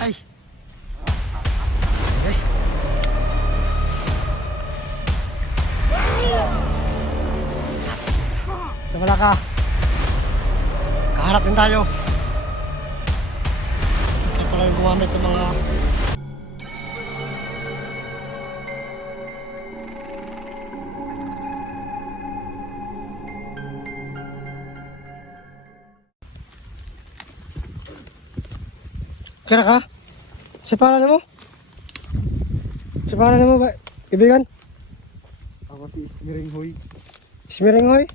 Ay. Okay. Nawala ka. Kaharap din tayo. Kaya pala yung gumamit ng mga kaya ka? Si pangalan mo? Si pangalan mo ba? Ibigan? Ako si Ismiringhoy. Ismiringhoy?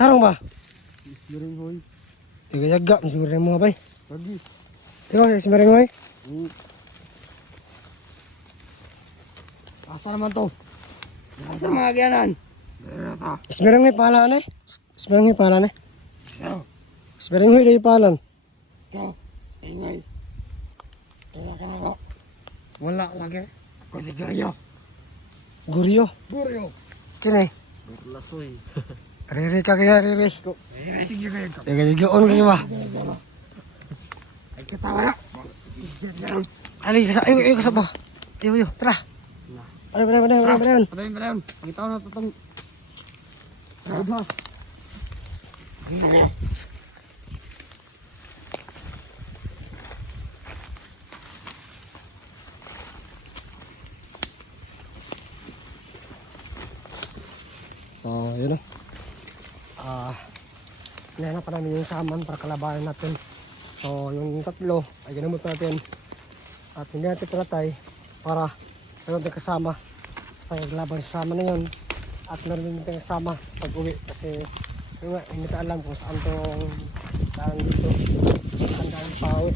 Tarong ba? Ismiringhoy. Tiga-yaga, masurin mo nga ba? Lagi. Ikaw si Ismiringhoy? Asa naman to? Asa mga gyanan? Ismiringhoy pangalan eh? Ismiringhoy pangalan eh? Ismiringhoy na yung pangalan. Ikaw, Ismiringhoy. Kaya ka na ko. Wala lagi. Ako si Guryo. Guryo. Guryo. Kini? Burlasoy. Riri ka kaya riri. Sige kayo. Tiga-yagaan kayo ba? Ay katawa na. Ali, ayo kasama. Ayo, tara. Ayo, benar. Padayon. Pagitaw na itong. Sarap. So, yun o. Hinahanap pa namin yung saman para kalabanan natin. So, yung tatlo ay ginamot natin. At hindi natin pinatay para meron tayong kasama sa paglaban sa saman na yun. At meron din tayong kasama sa pag-uwi. Kasi, yun nga, hindi ka alam kung saan tong daan dito. Saan daan pa uwi.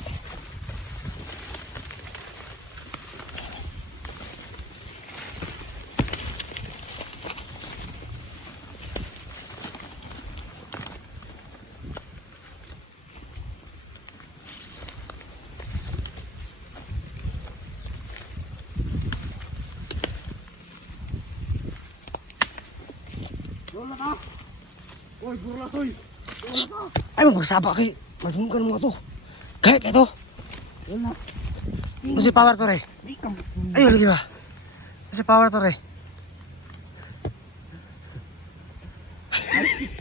Wala ka. Oy, Burlasoy. Ay, magsaba kay. Madunggan mo ito. Kahit ito. Wala. Masih power to re. Di ka. Ayo lagi ba? Masih power to re.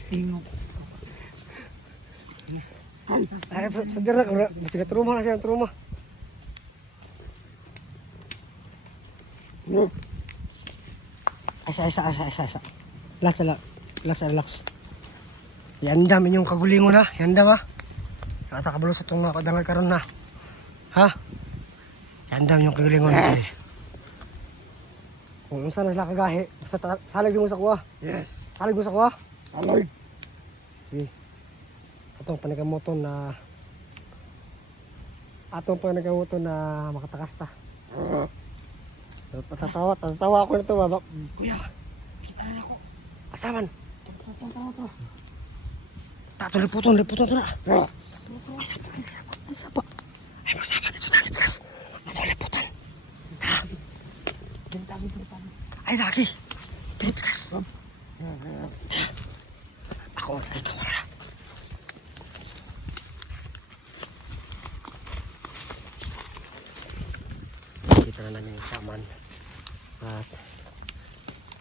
Tingok. Ay, sadar na. Masih ke rumah na siya. Ke rumah. Asa. Relax. Yandam inyong kagulingon na. Yandam ha. Kata kabalo sa itong kadangal karon na. Ha? Yandam yung kagulingon. Yes. Kung saan na sila kagahi. Basta salig mo sa kuha. Yes. Salig mo sa kuha. Aloy. Sige. Atong panagamoton na makatakasta. Tatatawa ako nito baba. Kuya, kita na ako. Asaman. Tato liputon to na. Ay sapa. Ay masama dito sa lipas. Tato liputan. Ha? Ay laki. Lipas. Ako ay kamera. Kita na namin yung saman. At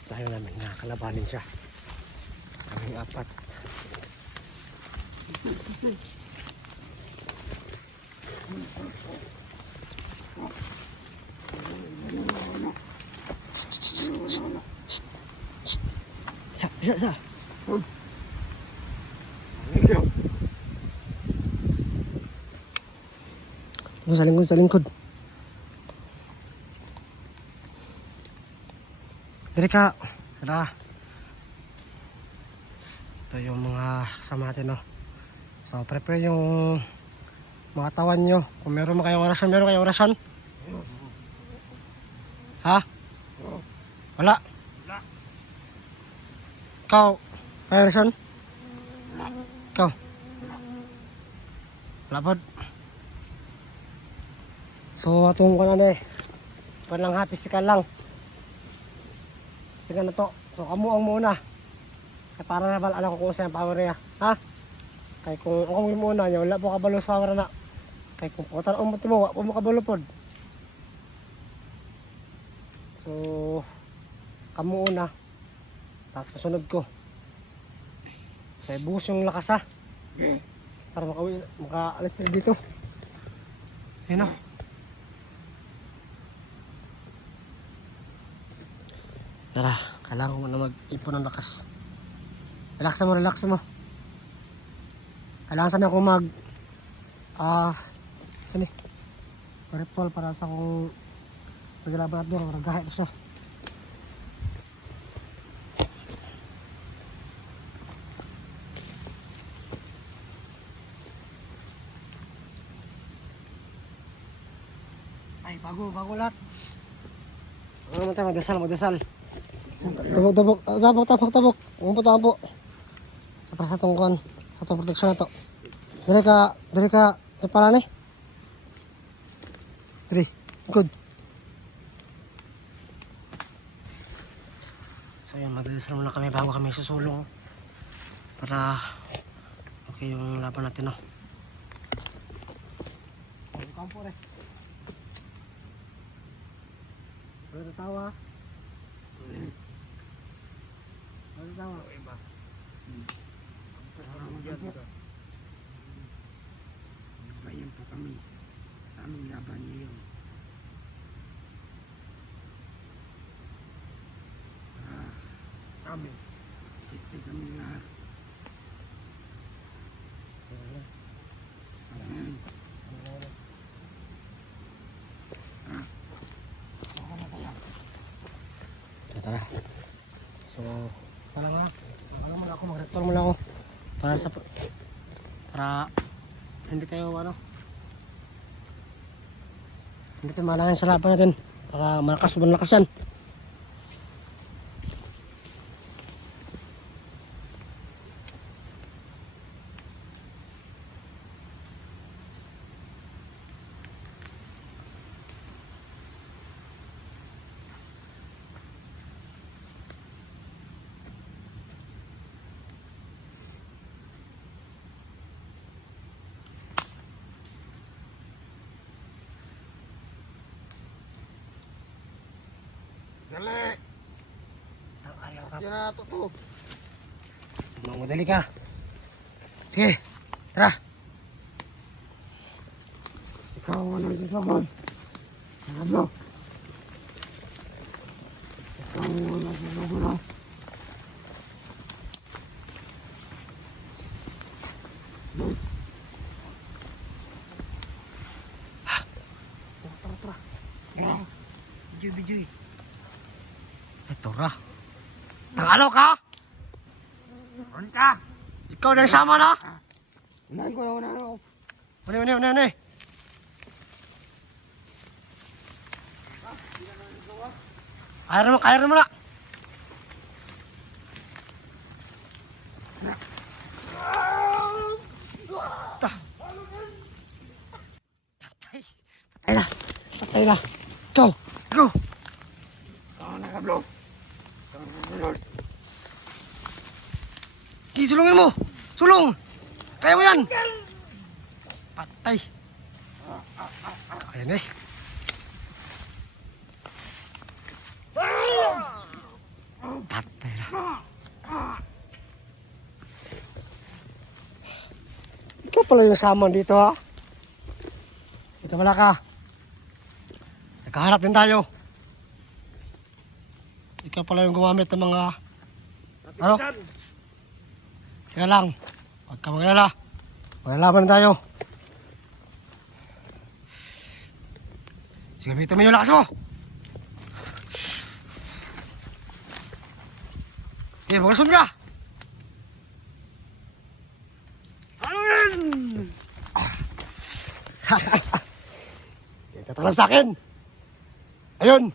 tayo namin na kalabanin siya. Kaming apat. Isa. Tunggu sa lingkod. Diri ka. Tara. Ito yung mga kasama natin, no. So, prepare yung mga tawan nyo. Kung meron kayong orasan, Ha? Wala? Ikaw, kaya orasan? Ikaw? Wala po. So, atong ko na lang happy sika lang. Sika na to. So, kamu ang muna. Kaya para naman alam ko kung saan power niya. Ha? Kaya kung ako muna niya, wala po kabalo sa power na. Kay kung putar ang mo, wa pa mo kabulupod. So, kamo una. Tapos kasunod ko. So, ibuhos yung lakas ha. Okay. Para makaalis tayo dito. Ayun o. Tara, kailangan mo na mag-ipon ng lakas. Relax mo. Kailangan sana akong sini. Ritual para sa akong paglaban at doon, maragahit siya. Ay, bago lahat. Ano naman tayo, magdasal. Tabok. Umpo. Para sa tungkon, sa itong proteksyon na to. Dari ka, pala ni. Dari, good. So yun, magdasal muna kami bago kami susulong. Para okay yung laban natin, no. Kampo rin. Ano tawa? Iba. Bayan po kami sa aming laban ngayon. Amin. Safety kami lahat. Amen. Tara. So, mag-rector muna ako para hindi tayo malangin sa laban natin. Baka malakas yan. Dali! Ayaw ka. Diyan na ito to. Madali ka. Sige, tara. Ikaw ang nagsasaban. Ano? Ikaw ang nagsasaban. Tara. Bijoy. Ito ra. Nangalo ka? Ron ka! Ikaw na sama na? Unahan ko. Mani. Kaya mo na. Patay na. Go. Ikaw ang nakablo. Sulungin mo. Sulong. Kaya mo yan. Patay. Kaya na eh. Patay na. Ikaw pala yung saman dito ha. Ito pala ka. Nagkaharap din tayo. Ikaw pala yung gumamit ng mga ano? Sige lang. Huwag ka mag-alala. Maglalaban tayo. Sige, gamitin mo yung lakas mo. Sige, magasun ka. Ano yun? Itatalab sa akin. Ayun.